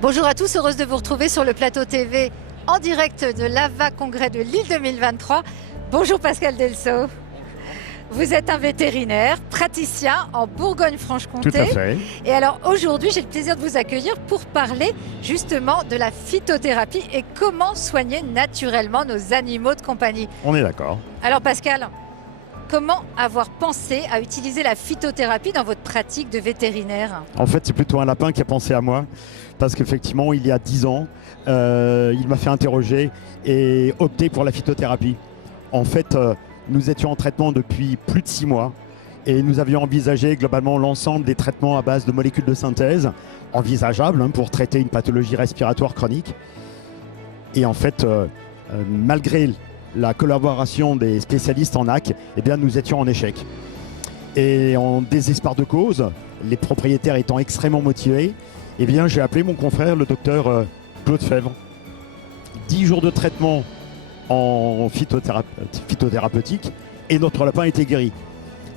Bonjour à tous, heureuse de vous retrouver sur le plateau TV en direct de l'AVA Congrès de Lille 2023. Bonjour Pascal Delceau. Vous êtes un vétérinaire, praticien en Bourgogne-Franche-Comté. Tout à fait. Et alors aujourd'hui, j'ai le plaisir de vous accueillir pour parler justement de la phytothérapie et comment soigner naturellement nos animaux de compagnie. On est d'accord. Alors Pascal, comment avoir pensé à utiliser la phytothérapie dans votre pratique de vétérinaire? En fait, c'est plutôt un lapin qui a pensé à moi. Parce qu'effectivement, il y a 10 ans, il m'a fait interroger et opter pour la phytothérapie. En fait, nous étions en traitement depuis plus de 6 mois et nous avions envisagé globalement l'ensemble des traitements à base de molécules de synthèse envisageables pour traiter une pathologie respiratoire chronique. Et en fait, malgré la collaboration des spécialistes en AC, eh bien, nous étions en échec. Et en désespoir de cause, les propriétaires étant extrêmement motivés, eh bien, j'ai appelé mon confrère, le docteur Claude Fèvre. 10 jours de traitement en phytothérapeutique et notre lapin était guéri.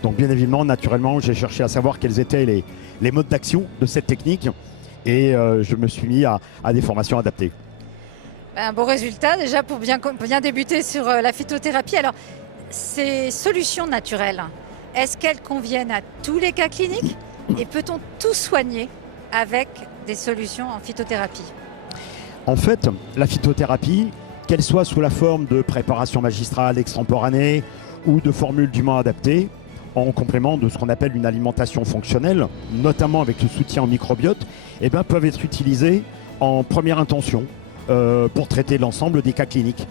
Donc bien évidemment, naturellement, j'ai cherché à savoir quels étaient les modes d'action de cette technique et je me suis mis à des formations adaptées. Un bon résultat déjà pour bien débuter sur la phytothérapie. Alors, ces solutions naturelles, est-ce qu'elles conviennent à tous les cas cliniques et peut-on tout soigner avec des solutions en phytothérapie? En fait, la phytothérapie, qu'elle soit sous la forme de préparation magistrale extemporanée ou de formules dûment adaptées, en complément de ce qu'on appelle une alimentation fonctionnelle, notamment avec le soutien au microbiote, eh bien, peuvent être utilisées en première intention pour traiter l'ensemble des cas cliniques.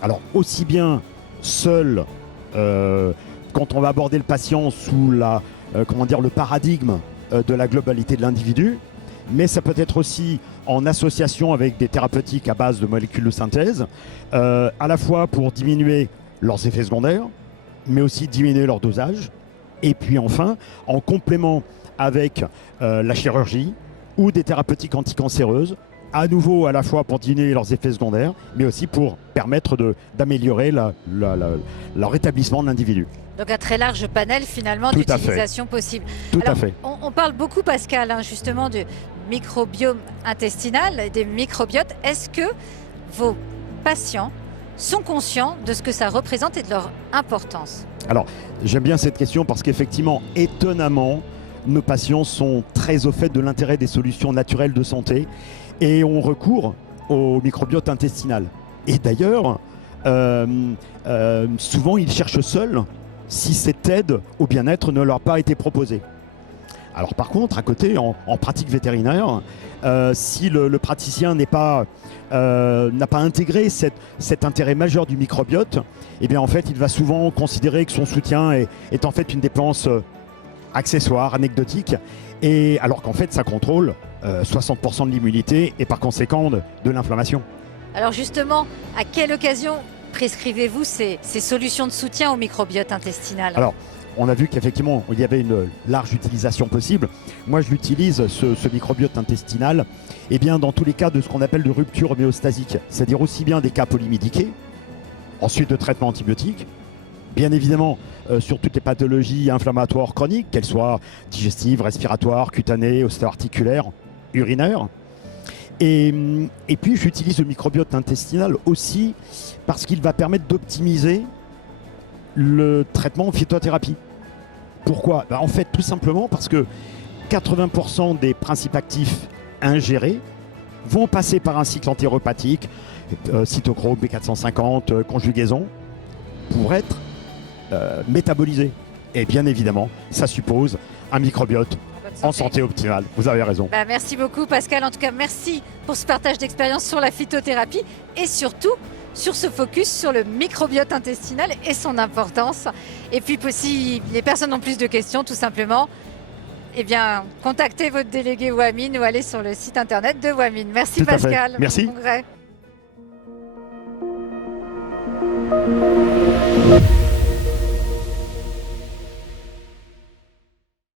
Alors, aussi bien seul, quand on va aborder le patient sous le paradigme de la globalité de l'individu, mais ça peut être aussi en association avec des thérapeutiques à base de molécules de synthèse, à la fois pour diminuer leurs effets secondaires, mais aussi diminuer leur dosage, et puis enfin en complément avec la chirurgie ou des thérapeutiques anticancéreuses, à nouveau à la fois pour diminuer leurs effets secondaires, mais aussi pour permettre d'améliorer le rétablissement de l'individu. Donc un très large panel finalement d'utilisation possible. Tout Alors, à fait. On parle beaucoup Pascal justement du microbiome intestinal, des microbiotes. Est-ce que vos patients sont conscients de ce que ça représente et de leur importance? Alors j'aime bien cette question parce qu'effectivement, étonnamment, nos patients sont très au fait de l'intérêt des solutions naturelles de santé et ont recours au microbiote intestinal. Et d'ailleurs, souvent ils cherchent seuls si cette aide au bien-être ne leur a pas été proposée. Alors par contre, à côté, en pratique vétérinaire, si le praticien n'a pas intégré cet intérêt majeur du microbiote, eh bien en fait, il va souvent considérer que son soutien est en fait une dépense accessoire, anecdotique, et alors qu'en fait, ça contrôle 60% de l'immunité et par conséquent de l'inflammation. Alors justement, à quelle occasion prescrivez-vous ces solutions de soutien au microbiote intestinal? Alors, on a vu qu'effectivement, il y avait une large utilisation possible. Moi, je l'utilise, ce microbiote intestinal, eh bien, dans tous les cas de ce qu'on appelle de rupture homéostasique, c'est-à-dire aussi bien des cas polymédiqués, ensuite de traitement antibiotique, bien évidemment sur toutes les pathologies inflammatoires chroniques, qu'elles soient digestives, respiratoires, cutanées, ostéo-articulaires, urinaires. Et puis, j'utilise le microbiote intestinal aussi parce qu'il va permettre d'optimiser le traitement en phytothérapie. Pourquoi? En fait, tout simplement parce que 80% des principes actifs ingérés vont passer par un cycle entéropathique, cytochrome, B450, conjugaison, pour être métabolisés. Et bien évidemment, ça suppose un microbiote en santé optimale. Vous avez raison. Merci beaucoup Pascal. En tout cas, merci pour ce partage d'expérience sur la phytothérapie et surtout sur ce focus sur le microbiote intestinal et son importance. Et puis si les personnes ont plus de questions, tout simplement, eh bien, contactez votre délégué Wamine ou allez sur le site internet de Wamine. Merci Pascal. Merci. Bon congrès.